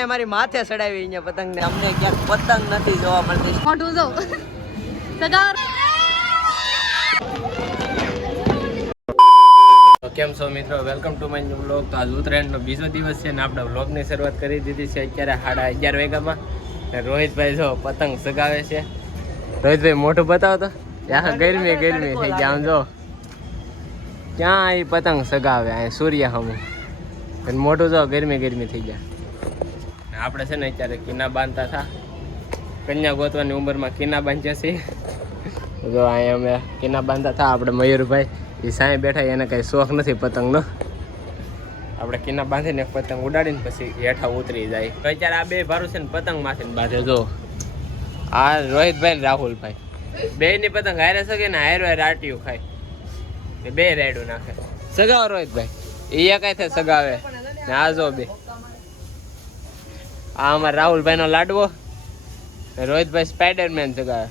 આ મારી માથે ચડાવી અહીંયા પતંગ ને અમને ક્યાંક પતંગ નથી જોવા મળતી. મોઢું જો. સગાર. કેમ છો મિત્રો? Welcome to my new blog તો આજ ઉત્તરાયણનો બીજો દિવસ છે ને આપણે બ્લોગની શરૂઆત કરી દીધી છે અત્યારે સાડા અગિયાર વાગ્યામાં. ને રોહિતભાઈ જો પતંગ સગાવે છે. રોહિતભાઈ મોઢું બતાવો તો. ત્યાં ગરમી ગરમી થઈ ગયા. આમ જો. ક્યાં એ પતંગ સગાવે? અહીં સૂર્ય હમું. મોટું મોઢું જો ગરમી ગરમી થઈ ગયા. આપણે છે ને અત્યારે કિના બાંધતા હતા. કન્યા ગોતવાની ઉંમરમાં કિના બાંધ્યા છીએ જો અહીંયા અમે કિના બાંધતા હતા, આપણે મયુરભાઈ. એ સાંઈ બેઠા, એને કંઈ શોખ નથી પતંગનો. આપણે કિના બાંધીને પતંગ ઉડાડીને પછી હેઠા ઉતરી જાય. તો અત્યારે આ બે ભારું છે ને પતંગમાંથી બાંધે, જો. આ રોહિતભાઈ ને રાહુલભાઈ. બે ની પતંગ હારે શકે ને હારે આટિયું ખાય. બે રાયડું નાખે. સગાવો રોહિતભાઈ. એ કઈ થાય સગાવે. ને આ જો બે. આ અમારા રાહુલભાઈ નો લાડવો. રોહિતભાઈ સ્પાઈડરમેન સગાવે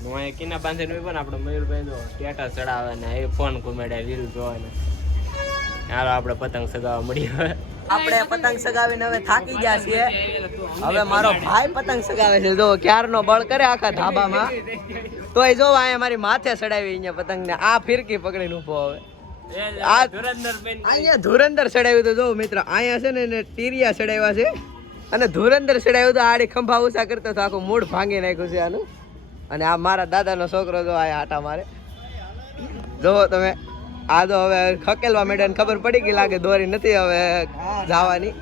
હું અહીંયા કિના ઊભો ને આપણે મયુરભાઈ જો ટેટા ચડાવે ને એ ફોન કુમેડે રીલ જોવે ને. હાલો આપણે પતંગ સગાવવા મળી હવે. આપણે પતંગ સગાવીને હવે થાકી ગયા છીએ. હવે મારો ભાઈ પતંગ સગાવે છે. જો ક્યારનો બળ કરે આખા ધાબામાં? તોય જો અહીંયા મારી માથે ચડાવી અહીંયા પતંગ ને આ ફિરકી પકડીને ઊભો હવે. આ અહીંયા ધુરંદર ચડાવ્યું તો જો મિત્ર અહીંયા છે ને ટીરિયા ચડાવ્યા છે. અને ધુરંદર ચડાવ્યું તો આડી ખંભા ઉષા કરતો તો આખું મૂળ ભાંગી નાખ્યું છે આનું. અને આ મારા દાદાનો છોકરો જો આ આટા મારે. જોવો તમે આ તો હવે ખકેલવા મેડમ ખબર પડી ગઈ લાગે દોરી નથી હવે જવાની.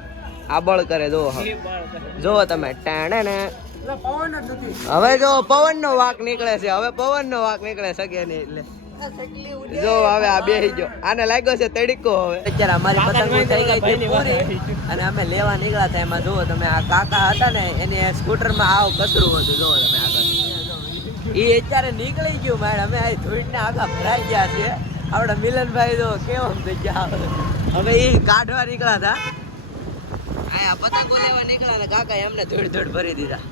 આ બળ કરે જોવો હવે. જોવો તમે ટાણે ને. હવે જો પવન નો વાક નીકળે છે હવે પવન નો વાક નીકળે શકે નહીં એટલે. જો હવે આ બે જો આને લાગ્યો છે તડીકો હવે. અત્યારે અમારી પતંગો થઈ ગઈ છે પૂરી. અને અમે લેવા નીકળ્યા હતા એમાં જુઓ તમે આ કાકા હતા ને એની સ્કૂટરમાં આવ કચરું હતું જુઓ તમે આગળ. એ અત્યારે નીકળી ગયું મેડ અમે આ ધૂળને આખા ભરાઈ ગયા છે આપણા મિલનભાઈ તો કેવો થઈ ગયા હવે એ કાઢવા નીકળ્યા હતા. આયા પતંગો લેવા નીકળ્યા હતા કાકા એમને ધૂળ ધૂળ ભરી દીધા.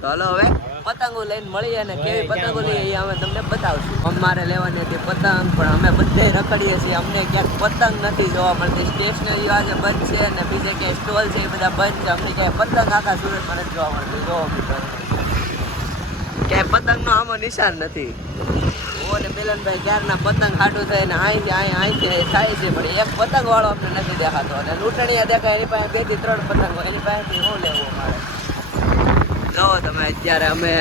તો હલો હવે પતંગો લઈને મળીએ અને કેવી પતંગો લઈએ એ અમે તમને બતાવશું. અમારે લેવાની હતી પતંગ, પણ અમે બધે રખડીએ છીએ. અમને ક્યાંક પતંગ નથી જોવા મળતી. સ્ટેશનરી આજે બંધ છે અને બીજે ક્યાંય સ્ટોલ છે એ બધા બંધ છે. અમને ક્યાંય પતંગ આખા સુરતમાં નથી જોવા મળતી. જોવો મિત્રો. ક્યાંય પતંગનો આમાં નિશાન નથી. ઓ ને મિલનભાઈ ક્યારના પતંગ હાટું થાય ને અહીંથી અહીં અહીંથી થાય છે. પણ એક પતંગ વાળો અમને નથી દેખાતો. અને લૂંટણીયા દેખાય, એની પાસે બેથી ત્રણ પતંગ. એની પાસેથી શું લેવો મારે? જો તમે. અત્યારે અમે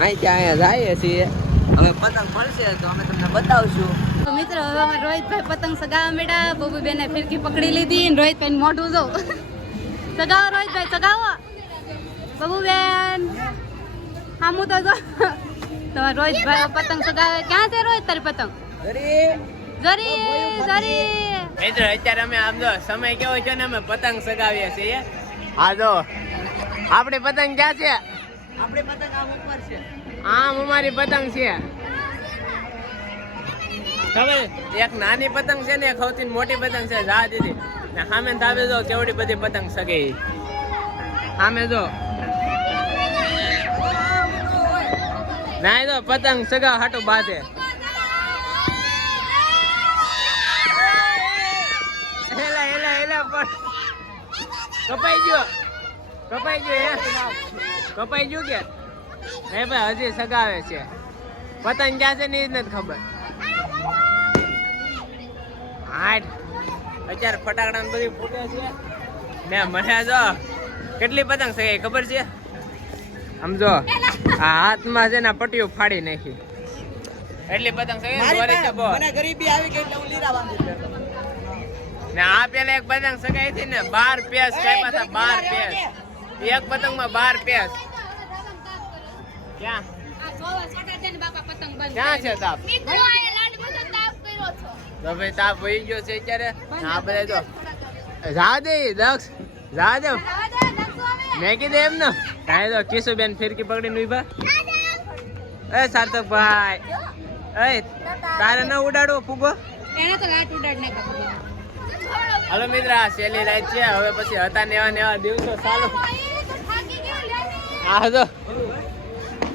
અહીંથી અહીંયા જઈએ છીએ. અમે પતંગ મળશે તો અમે તમને બતાવશું. તો મિત્રો હવે અમે રોહિતભાઈ પતંગ સગાવવા મેળા બબુ બેને ફિરકી પકડી લીધી ને રોહિતભાઈ મોઢું જો. સગાવો રોહિતભાઈ સગાવો. બબુબેન હા હું તો જો. તમારે રોહિતભાઈ પતંગ સગાવે. ક્યાં છે રોહિત તારી પતંગ? જરી. જરી મિત્રો અત્યારે અમે આમ જો સમય કેવો છે ને અમે પતંગ સગાવીએ છીએ. આ જો. આપણી પતંગ ક્યાં છે? આપણે પતંગ આમ ઉપર છે. આમ અમારી પતંગ છે. ખબર એક નાની પતંગ છે ને એક સૌથી મોટી પતંગ છે. જા દીદી. ને સામે ધાબે જો કેવડી બધી પતંગ સગે સામે જો. ના જો પતંગ સગા હાટો બાંધે. કપાઈ ગયો. કપાઈ ગયું હે? કપાઈ ગયું કે? હે ભાઈ હજી સગાવે છે. પતંગ ક્યાં છે ને નથી ખબર. આઠ અત્યારે ફટાકડા બધી ફૂટે છે. ને મને જો કેટલી પતંગ સગાઈ ખબર છે? સમજો આ હાથમાં છે ને પટ્ટીઓ ફાડી નાખી. એટલી પતંગ મને ગરીબી આવી ગઈ એટલે હું લીરા બાંધી ને આ પેલા એક પતંગ સગાઈ હતી ને બાર પેસ કાપ્યા હતા બાર પેસ. એક પતંગમાં બાર પેસ. ક્યાં? ક્યાં છે તાપ? તો ભાઈ તાપ વહી ગયો છે અત્યારે. દક્ષ મેં કીધું એમ ને. કાંઈ તો કિશુબેન ફિરકી પકડીને ઊભા એ સાર્થકભાઈ એ તારે ન ઉડાડવો ફૂગો. એને તો લાટ ઉડાડ હાલો મિત્ર આ છેલ્લી રાત છે. હવે પછી હતા નેવા ને દિવસો ચાલુ. આ જો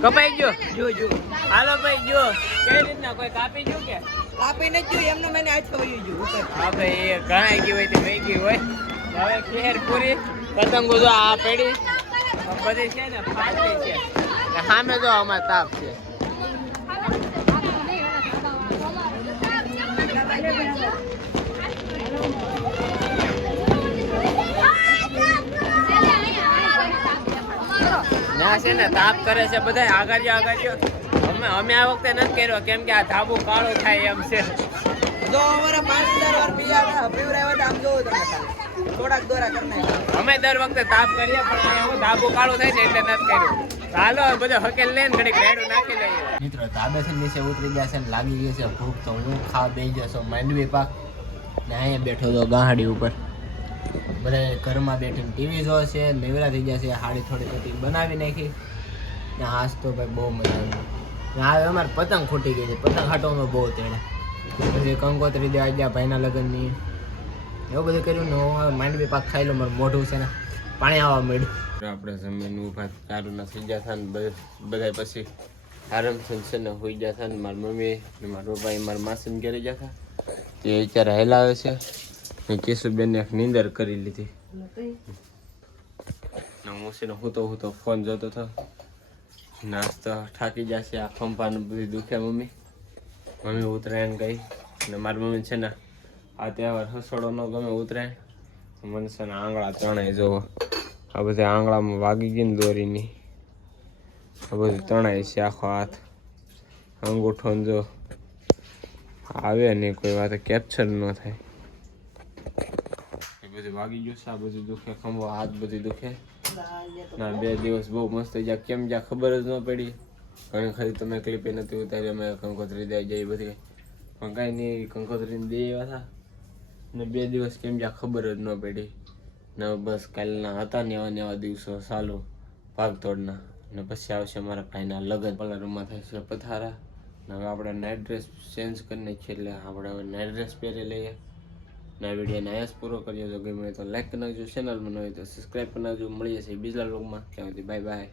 કપાઈ ગયો. જો જો હાલો ભાઈ જો કેવી રીતના કોઈ કાપી ગયું કે? કાપી નથી જોયું એમને મને આછો ખવાયું ગયું હા ભાઈ એ ઘણા ગયું હોય તે વહી ગયું હોય. હવે ખેર પૂરી પતંગો જો આ પડી. બધી છે ને ફાટી છે. સામે જો અમાર તાપ છે ના છે ને તાપ કરે છે બધા આગળ આગળ અમે અમે આ વખતે નથી કર્યો કેમ કે આ ધાબુ કાળો થાય એમ છે. જો અમારા પાંચ હજાર વાર પીયા હતા આમ જોવો તમે થોડાક દોરા કરી નાખ્યા. અમે દર વખતે તાપ કરીએ પણ એવું ધાબુ કાળો થાય છે એટલે નથી કર્યું. ચાલો બધો હકેલ લઈને ઘડીક રેડું નાખી લઈએ. મિત્રો ધાબે છે નીચે ઉતરી ગયા છે ને લાગી ગઈ છે ભૂખ તો હું ખા બેસી જશો માંડવી પાક. ને અહીંયા બેઠો તો ગાહડી ઉપર. બધા ઘરમાં બેઠીને ટીવી જોવે છે નેવરા થઈ ગયા છે, હાડી થોડી થોડી બનાવી નાખી. ને હાસ તો ભાઈ બહુ મજા આવી. ને હવે અમારે પતંગ ખૂટી ગઈ છે, પતંગ હાટવામાં બહુ તેડે. પછી કંકોત્રી દેવા ગયા ભાઈના લગ્નની. એવું બધું કર્યું ને હું માંડવી પાક ખાઈ લો મારું મોઢું છે ને, પાણી આવવા મળ્યું આપણે જમીન ઊભા કારુના થઈ ગયા હતા ને બધા પછી આરામથી છે ને હોઈ ગયા હતા ને મારી મમ્મી મારા પપ્પા મારા માસીને ઘેરી ગયા હતા તે અત્યારે હેલાવે છે. કેશુબેન એક નીંદર કરી લીધી. ને હું છે ને તો હું તો ફોન જોતો હતો. નાસ્તો થાકી જશે આ ફંપાનું બધું દુખે મમ્મી. મમ્મી ઉત્તરાયણ ગઈ. ને મારી મમ્મી છે ને આ તહેવાર હસોડો ન ગમે ઉતરાયણ મને છે ને આંગળા ત્રણેય જોવો. આ બધા આંગળામાં વાગી ગઈ ને દોરીની. આ બધું ત્રણેય છે આખો હાથ. અંગૂઠો જો. આવે નહીં કોઈ વાત કેપ્ચર ન થાય. એ બધું વાગી ગયું છે આ બધું દુખે ખંભો હાથ બધું દુખે. ના બે દિવસ બહુ મસ્ત જ્યાં કેમ જ્યાં ખબર જ ન પડી. ઘણી ખરી તમે ક્લિપે નથી ઉતારી અમે કંકોત્રી દઈ જઈ બધી. પણ કાંઈ નહીં કંકોત્રીને દે એવા હતા. ને બે દિવસ કેમ જ્યાં ખબર જ ન પડી. ને બસ કાલના હતા ને એવા ને દિવસો ચાલુ ભાગતોડના ને પછી આવશે મારા ભાઈના લગ્ન. પેલા રૂમમાં થશે પથારા. ને હવે આપણે નાઇટ ડ્રેસ ચેન્જ કરી નાખીએ એટલે આપણે હવે નાઇટ ડ્રેસ પહેરી લઈએ. ના વિડીયોને જ પૂરો કર્યો જો ગમે તો લાઈક કરી નાખજો ચેનલમાં ન તો સબસ્ક્રાઈબ કરી નાખજો. મળીએ છીએ બીજા લોકમાં ત્યાં સુધી બાય બાય